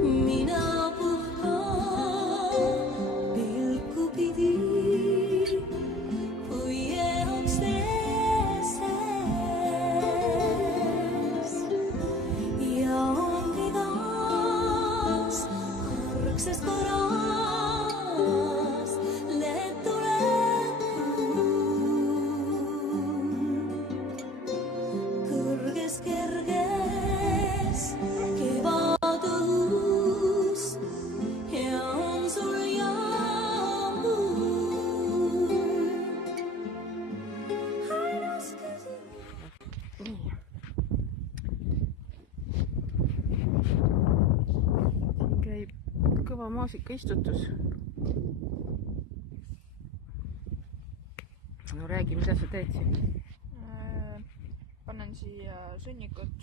Mina puhtaan pilku pidi, kui jääks teeses. Ja ongi taas hargsest korras lehed tulekud. Kõrges kerges kevadus ja on sul jaamul. Siin käib kõva maasikaistutus. No räägi, mida sa teed siin? Panen siia sõnnikut.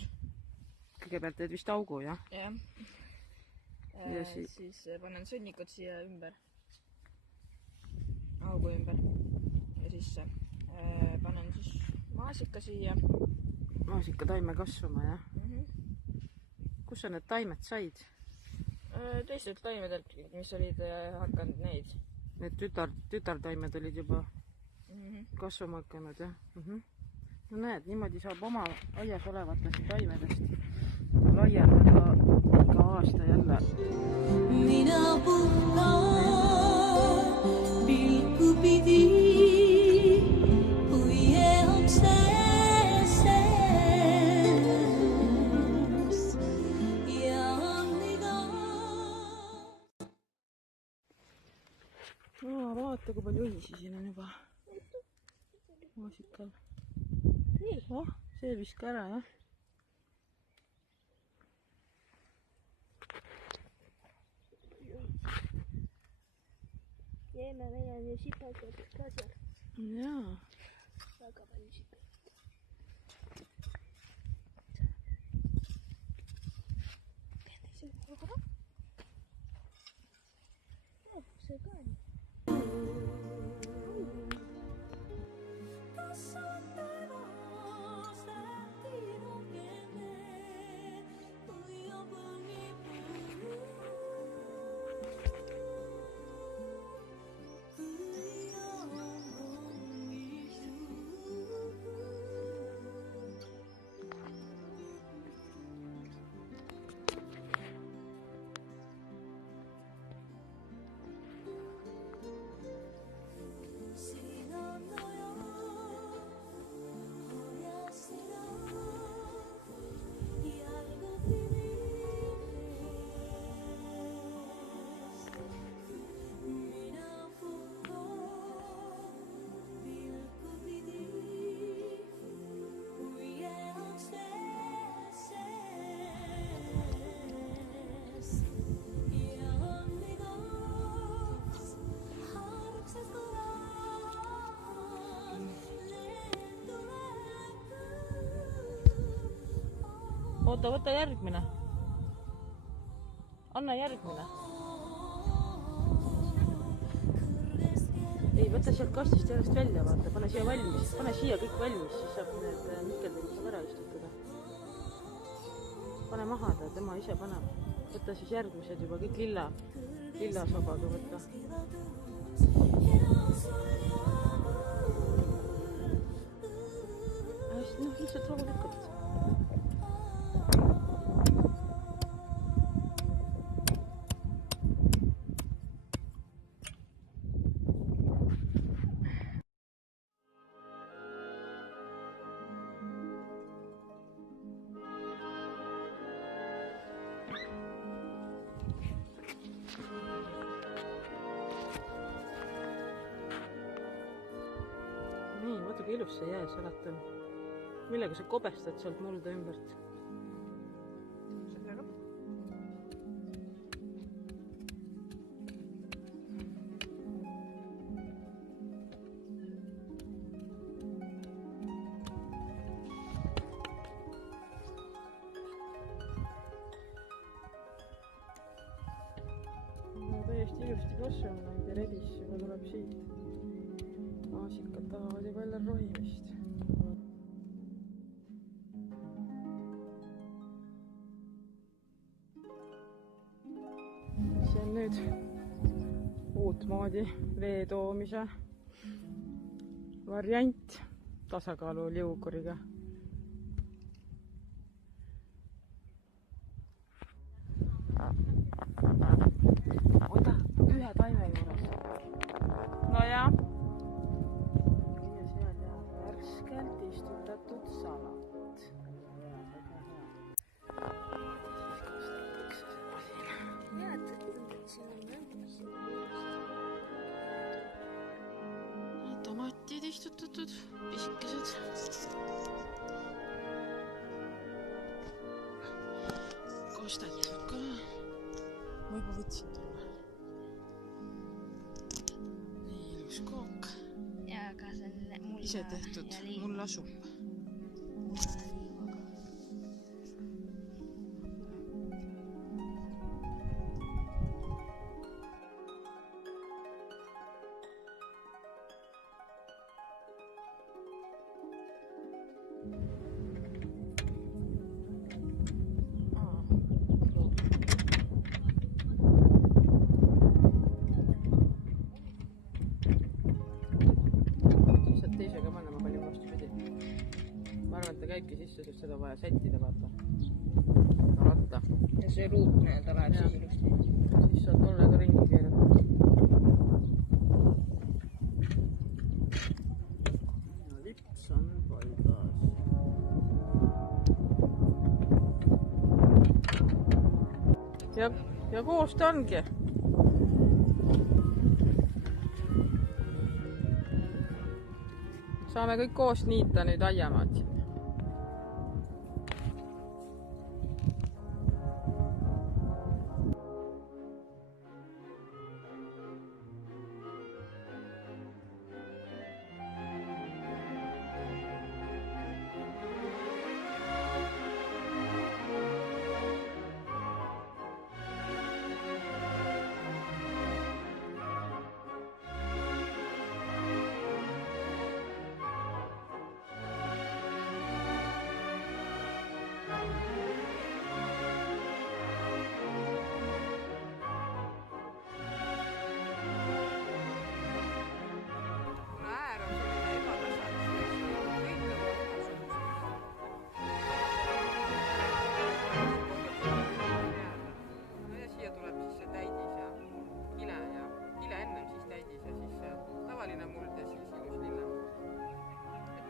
Kõigepealt teed vist augu, jah? Jah. Ja siis panen sõnnikut siia ümber. Augu ümber. Ja siis panen siis maasika siia. Maasika taime kasvama, jah? Kus sa need taimed said? Teistelt taimedelt, mis olid hakanud neid. Need tütartaimed olid juba kasvama hakanud, jah? No näed, niimoodi saab oma aias olevatest taimedest laiendada iga aasta jälle. Mina puhtaan pilku pidi, kui jääks teeses. Ja on iga. Vaata, kui palju õisi siin on juba maasikal. Oh, see viska ära, jah? Jäime meie ja sipakad ka seal. Jaa. Väga palju sipakad. See ka on. Oota, võta järgmine. Anna järgmine. Ei, võta sealt kastist järjest välja, vaata. Pane siia valmis. Pane siia kõik valmis, siis saab need Mikkeldid saab ära istutada. Pane maha ta, tema ise paneb. Võta siis järgmised juba kõik lilla sobaga võtta. Noh, lihtsalt rahulikult. Nii, vaata kui ilus see jääsalat on. Millega sa kobestad sealt mulda ümbert? Sellega. No täiesti ilusti kasvama läinud ja redis juba tuleb siit. Maasikad tahavad juba jälle rohimist. nüüd uutmoodi vee toomise variant tasakaalu liuguriga. oota, ühe taime juures. No ja seal ja värskelt istutatud salat. Tomatid istutatud, pisikesed. Kostetud ka. Ma juba võtsin tulla. Nii ilus kook. Ja ka selle mulla Ise tehtud mullasupp. Teisega panema palju vastupidi. Ma arvan, et ta käibki sisse, sest seda vaja sättida, vaata. Ratta. Ja see ruut nii-öelda läheb siis ilusti. Siis saad tollega ringi keerata. Ja lips on paigas. Ja koos ta ongi. Saame kõik koos niita nüüd aiamaad siin.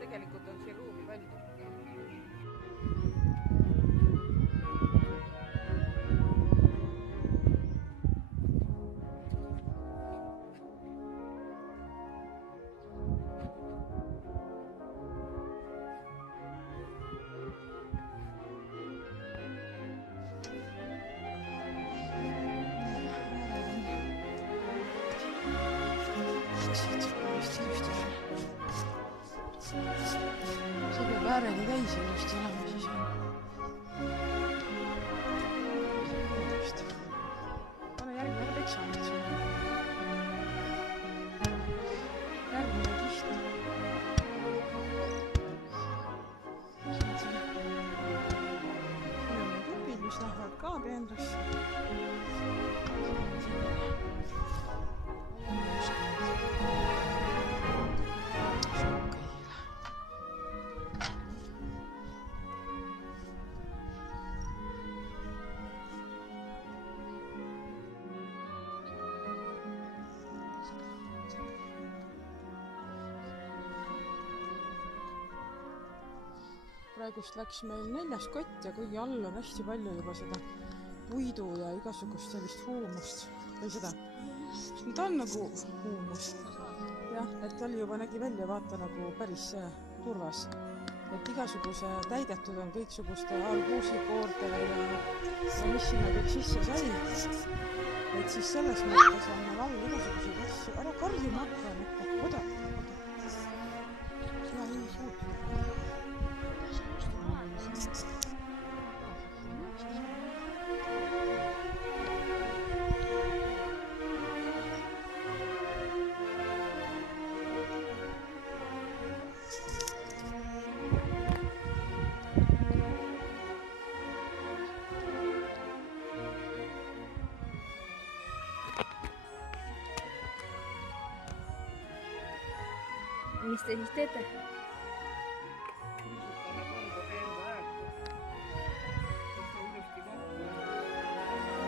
Tegelikult on siin ruumi palju. See peab ääreni täis ilusti olema, siis on. Pane järgmine peksa nüüd siin. Järgmine kiht. Siin on klubid, mis lähevad ka peenrasse. Praegust läks meil 4. kott ja kuigi all on hästi palju juba seda puidu ja igasugust sellist huumust või seda. Ta on nagu huumus. Jah, et ta oli juba nägi välja vaata nagu päris turvas. Et igasuguse täidetud on kõiksuguste alguusikoordele ja mis sinna kõik sisse sai. Et siis selles mõttes on meil all igasuguseid asju. Ära karjuma hakka, mitte. Oda. Ja ei suutu. mis te siis teete?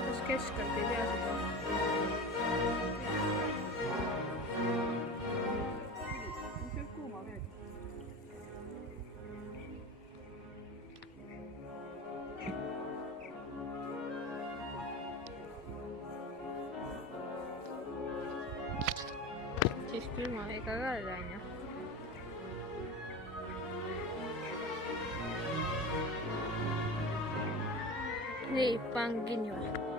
kas keskkond ei tea seda? kuuma veel. siis külmaveega ka veel on ju. nii, panen kinni või?